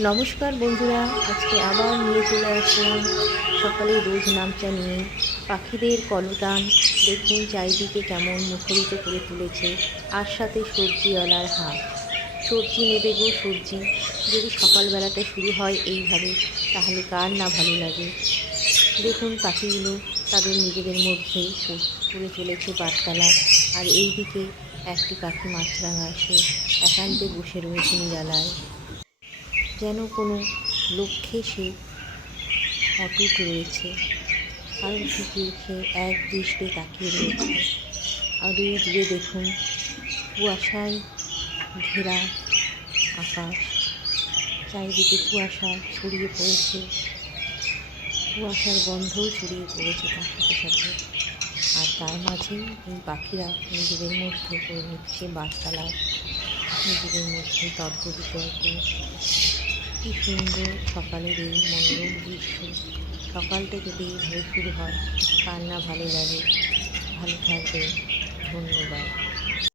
নমস্কার বন্ধুরা, আজকে আবার নিয়ে চলে আসলাম সকালে রোজ নামচা নিয়ে। পাখিদের কলতান দেখুন চারিদিকে কেমন মুখরিত করে তুলেছে, আর সাথে সবজিওয়ালার হাট। সবজি নেবে গো সবজি। যদি সকালবেলাটা শুরু হয় এইভাবে, তাহলে কার না ভালো লাগে। দেখুন পাখিগুলো তাদের নিজেদের মধ্যেই করে চলেছে পাঠতলা। আর এইদিকে একটি পাখি মাছরাঙা সে একান্তে বসে রয়েছে নিরালায়, যেন কোনো লক্ষ্যে সে অটুট রয়েছে। কারোর দিকে সে এক দৃষ্টে তাকিয়ে রয়েছে। আর ওই দূরে দেখুন কুয়াশায় ঘেরা আকাশ, চারিদিকে কুয়াশা ছড়িয়ে পড়েছে, কুয়াশার গন্ধও ছড়িয়ে পড়েছে তার সাথে সাথে। আর তার মাঝেই এই পাখিরা নিজেদের মধ্যে করে নিচ্ছে বার্তালাপ, নিজেদের মধ্যে তর্ক বিতর্ক। কি সুন্দর সকালের এই মনোরম দৃশ্য। সকালটা যদি এইভাবে শুরু হয়, কার না ভালো লাগে। ভালো থাকবেন, ধন্যবাদ।